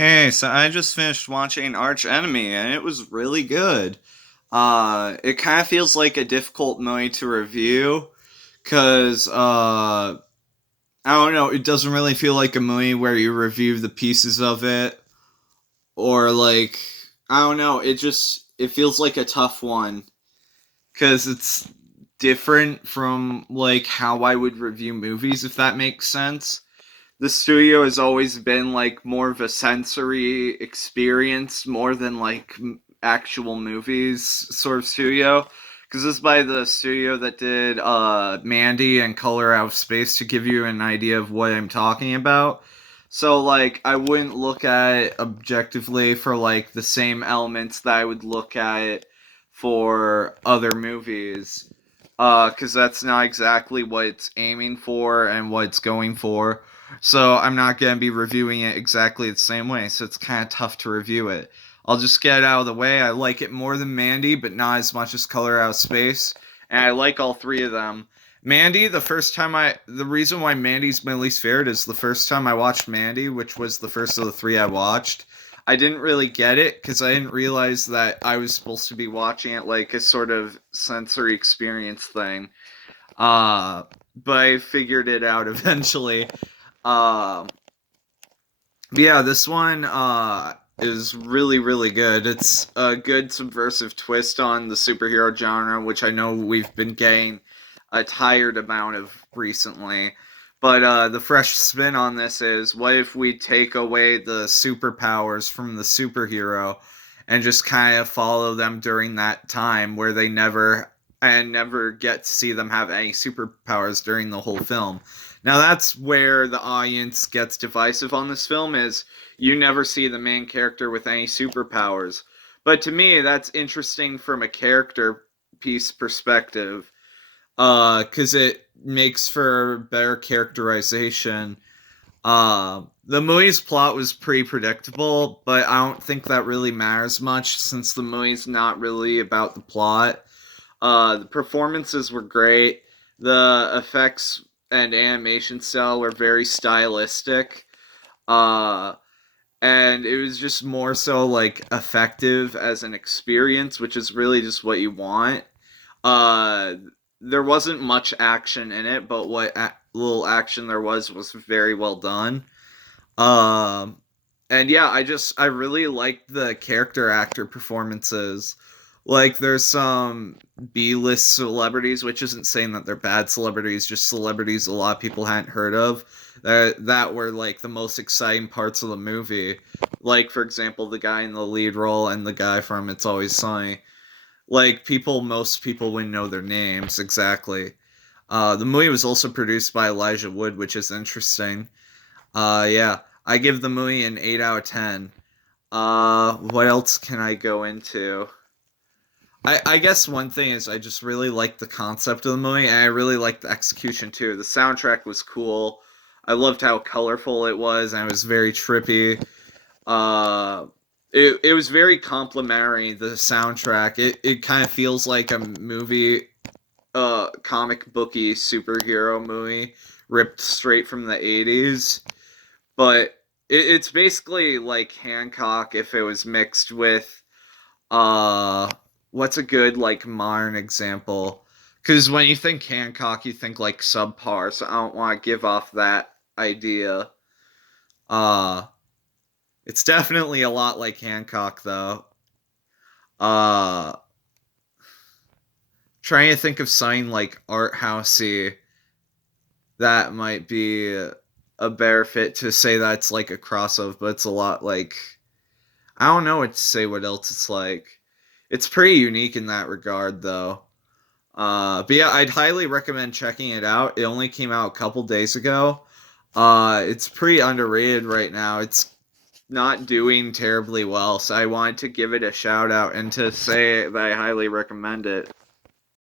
Hey, so I just finished watching Archenemy and it was really good. It kind of feels like a difficult movie to review because I don't know, it doesn't really feel like a movie where you review the pieces of it or like I don't know, it feels like a tough one because it's different from like how I would review movies, if that makes sense. The studio has always been like more of a sensory experience more than like actual movies sort of studio, because this is by the studio that did Mandy and Color Out of Space, to give you an idea of what I'm talking about. So like I wouldn't look at it objectively for like the same elements that I would look at it for other movies, because that's not exactly what it's aiming for and what it's going for. So I'm not going to be reviewing it exactly the same way, so it's kind of tough to review it. I'll just get it out of the way. I like it more than Mandy, but not as much as Color Out of Space. And I like all three of them. Mandy, the reason why Mandy's my least favorite is the first time I watched Mandy, which was the first of the three I watched, I didn't really get it because I didn't realize that I was supposed to be watching it like a sort of sensory experience thing. Uh, but I figured it out eventually. Uh, yeah, this one is really, really good. It's a good subversive twist on the superhero genre, which I know we've been getting a tired amount of recently. But the fresh spin on this is, what if we take away the superpowers from the superhero and just kind of follow them during that time where they never get to see them have any superpowers during the whole film. Now that's where the audience gets divisive on this film, is you never see the main character with any superpowers. But to me, that's interesting from a character piece perspective, because it makes for better characterization. The movie's plot was pretty predictable, but I don't think that really matters much since the movie's not really about the plot. The performances were great. The effects and animation style were very stylistic. Uh, and it was just more so like effective as an experience, which is really just what you want. Uh, there wasn't much action in it, but little action there was very well done. Um, and yeah, I really liked the character actor performances. Like there's some B-list celebrities, which isn't saying that they're bad celebrities, just celebrities a lot of people hadn't heard of, that were like the most exciting parts of the movie. Like for example, the guy in the lead role and the guy from It's Always Sunny. Like most people wouldn't know their names exactly. The movie was also produced by Elijah Wood, which is interesting. Yeah, I give the movie an 8 out of 10. What else can I go into? I guess one thing is I just really like the concept of the movie, and I really like the execution too. The soundtrack was cool. I loved how colorful it was, and it was very trippy. Uh, it was very complimentary, the soundtrack. It kind of feels like a movie, comic booky superhero movie ripped straight from the 80s. But it's basically like HanCOCK if it was mixed with uh what's a good like modern example? Because when you think HanCOCK, you think like subpar, so I don't want to give off that idea. Uh it's definitely a lot like HanCOCK though. Uh Trying to think of something like art housey that might be a better fit to say that's like a crossover, but it's a lot like, I don't know what to say what else it's like. It's pretty unique in that regard though. But yeah, I'd highly recommend checking it out. It only came out a couple days ago. It's pretty underrated right now. It's not doing terribly well, so I wanted to give it a shout out and to say that I highly recommend it.